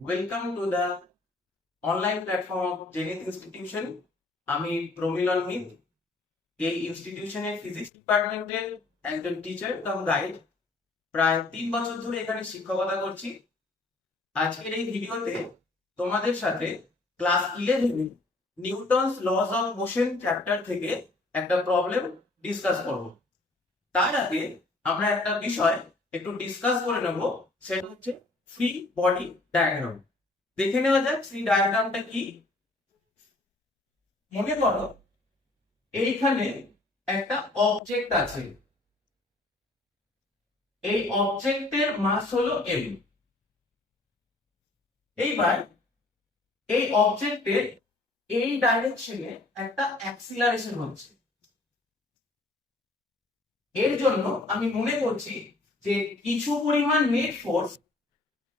Welcome to the online platform of Zenith Institution. আমি প্রমিলন মিত, এই ইনস্টিটিউশনের physics ডিপার্টমেন্টের একজন টিচার কাম গাইড। প্রায় 3 বছর ধরে এখানে শিক্ষকতা করছি। আজকের এই ভিডিওতে তোমাদের সাথে class 11 Newton's loss of motion chapter থেকে একটা প্রবলেম ডিসকাস করব। তার আগে আমরা একটা বিষয় একটু ডিসকাস করে নেব, সেটা হচ্ছে ফ্রি বডি ডায়াগ্রাম। দেখে নেওয়া যাক সেই ডায়াগ্রামটা কি। মনে করো এইখানে একটা অবজেক্ট আছে, এই অবজেক্টের মাস হলো m। এইবার এই অবজেক্টের এই ডাইরেকশনে একটা অ্যাক্সিলারেশন হচ্ছে। এর জন্য আমি মনে করছি যে কিছু পরিমাণ নেট ফোর্স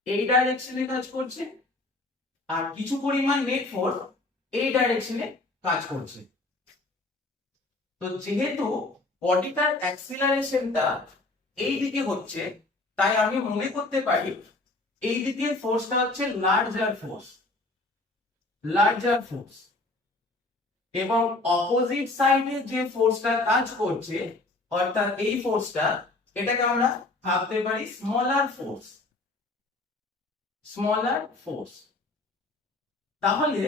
এই ডাইরেকশনে কাজ করছে আর কিছু পরিমাণ নেট ফোর্স এই ডাইরেকশনে কাজ করছে। তো যেহেতু বডিটার অ্যাক্সিলারেশনটা এই দিকে হচ্ছে, তাই আমি মনে করতে পারি এই দিকের ফোর্সটা হচ্ছে লার্জার ফোর্স, এবং অপোজিট সাইডে যে ফোর্সটা কাজ করছে অর্থাৎ এই ফোর্সটা, এটাকে আমরা ভাবতে পারি স্মলার ফোর্স। তাহলে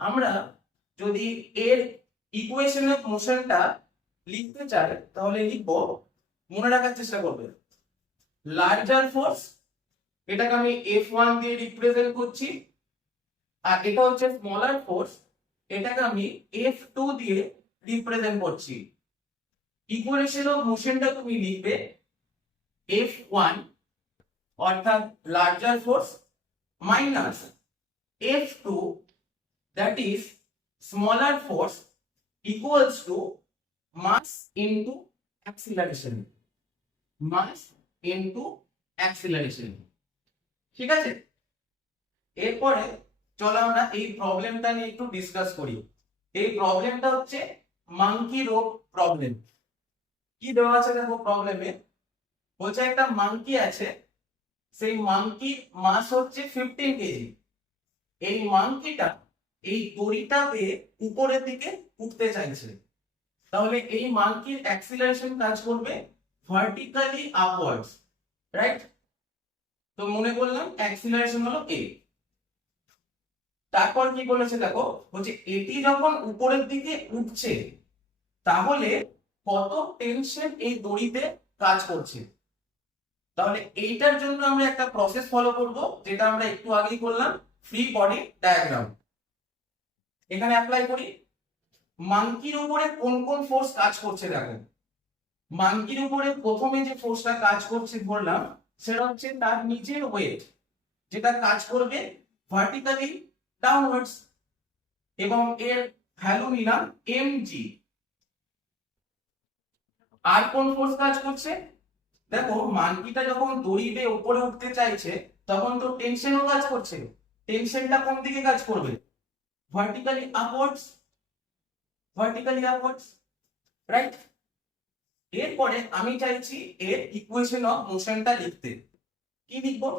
আমরা যদি এর ইকুয়েশন অফ মোশনটা লিখতে চাই তাহলে লিখবো, মনে রাখার চেষ্টা করবে, লার্জার ফোর্স এটাকে আমি F1 দিয়ে রিপ্রেজেন্ট করছি, আর এটা হচ্ছে স্মলার ফোর্স, এটাকে আমি F2 দিয়ে রিপ্রেজেন্ট করছি। ইকুয়েশন অফ মোশনটা তুমি লিখবে F1 অর্থাৎ larger force minus F2 that is smaller force equals to mass into acceleration, ঠিক আছে। এরপরে চলো আমরা এই প্রবলেমটা নিয়ে একটু ডিসকাস করি। এই প্রবলেমটা হচ্ছে মাঙ্কি রোপ প্রবলেম। কি দেওয়া আছে দেখো প্রবলেমে, বলছে একটা মাঙ্কি আছে, সেই মাঙ্কির মাস হচ্ছে 15 কেজি। এই মাঙ্কিটা এই দড়িটা বেয়ে উপরের দিকে উঠতে চাইছে, তাহলে এই মাঙ্কির অ্যাক্সিলারেশন কাজ করবে ভার্টিক্যালি আপওয়ার্ডস, রাইট? তো মনে করলাম অ্যাক্সিলারেশন হলো a। তারপর কি বলেছে দেখো, বলছে এটি যখন উপরের দিকে উঠছে তাহলে কত টেনশন এই দড়িতে কাজ করছে। তাহলে এইটার জন্য আমরা একটা প্রসেস ফলো করব, যেটা আমরা একটু আগেই করলাম, ফ্রি বডি ডায়াগ্রাম। এখানে অ্যাপ্লাই করি। মাঙ্কির উপরে কোন কোন ফোর্স কাজ করছে দেখো। মাঙ্কির উপরে প্রথমে যে ফোর্সটা কাজ করছে বললাম, সেটা হচ্ছে তার নিজের ওয়েট, যেটা কাজ করবে ভার্টিক্যালি ডাউনওয়ার্ডস, এবং এর ভ্যালু নিলাম mg। আর কোন ফোর্স কাজ করছে দেখো, মাঙ্কিটা যখন দড়ি বেয়ে উপরে উঠতে চাইছে তখন তো টেনশনও কাজ করছে। টেনশনটা কোন দিকে কাজ করবে? Vertically upwards, right? এরপরে আমি চাইছি এর ইকুয়েশন অফ মোশনটা লিখতে। কি লিখবো?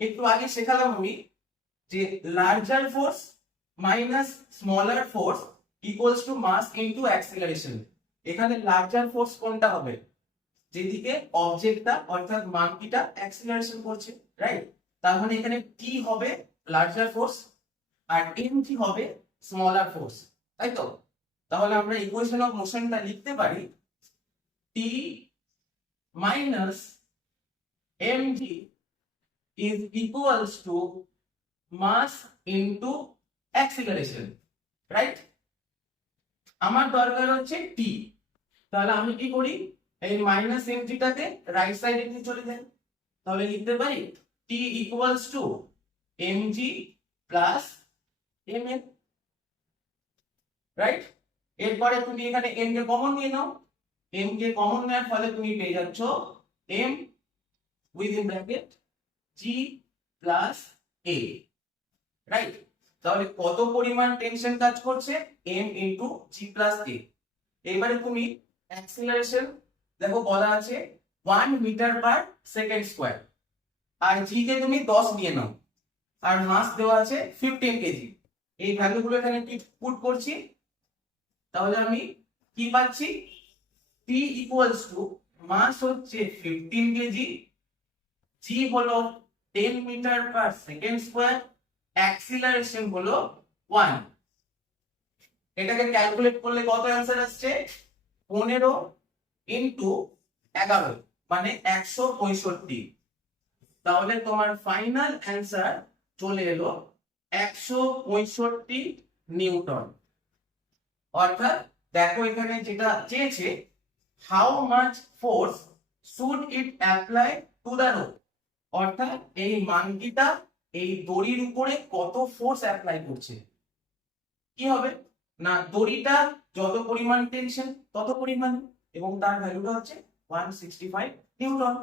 একটু আগে শেখালাম আমি যে larger force minus smaller force equals to mass into acceleration. এখানে লার্জার ফোর্স কোনটা হবে? যেদিকে অবজেক্টটা অর্থাৎ মাঙ্কিটা অ্যাক্সিলারেশন করছে, রাইট? তার মানে এখানে টি হবে লার্জার ফোর্স আর mg হবে স্মলার ফোর্স, তাই তো? তাহলে আমরা ইকুয়েশন অফ মোশনটা লিখতে পারি T minus mg is equals to mass into acceleration, right? আমার দরকার হচ্ছে T। তাহলে আমি কি করি, এই মাইনাস mg টাকে রাইট সাইডে নিয়ে চলে যাই। তাহলে লিখতে পারি T equals to mg plus mn, right? এরপরে তুমি এখানে m কে কমন নিয়ে নাও। m কে কমন নেওয়ার ফলে তুমি পেয়ে যাচ্ছ m within bracket g plus a, right? তাহলে কত পরিমাণ টেনশন কাজ করছে? m into g plus a। এবারে তুমি অ্যাক্সিলারেশন দেখো বলা আছে 1 মিটার পার সেকেন্ড স্কয়ার, আর g কে তুমি 10 নিয়ে নাও। আর মাস দেওয়া আছে 15 কেজি। এই ভ্যালুগুলো এখানে পুট করছি, তাহলে আমি কি পাচ্ছি, T ইকুয়ালস টু মাস হচ্ছে 15 কেজি, g হলো 10 metre per second square, acceleration হলো 1। এটাকে ক্যালকুলেট করলে কত অ্যান্সার আসছে, 15 ইনটু 11 মানে 165। তাহলে তোমার ফাইনাল অ্যান্সার চলে এলো 165 নিউটন। অর্থাৎ দেখো এখানে যেটা চেয়েছে, how much force should eat apply to the rope, অর্থাৎ এই মানটিটা এই দড়ির উপরে কত ফোর্স অ্যাপ্লাই করছে। কি হবে না, দড়িটা যত পরিমাণ টেনশন তত পরিমাণ, এবং তার ভ্যালুটা হচ্ছে 165 নিউটন।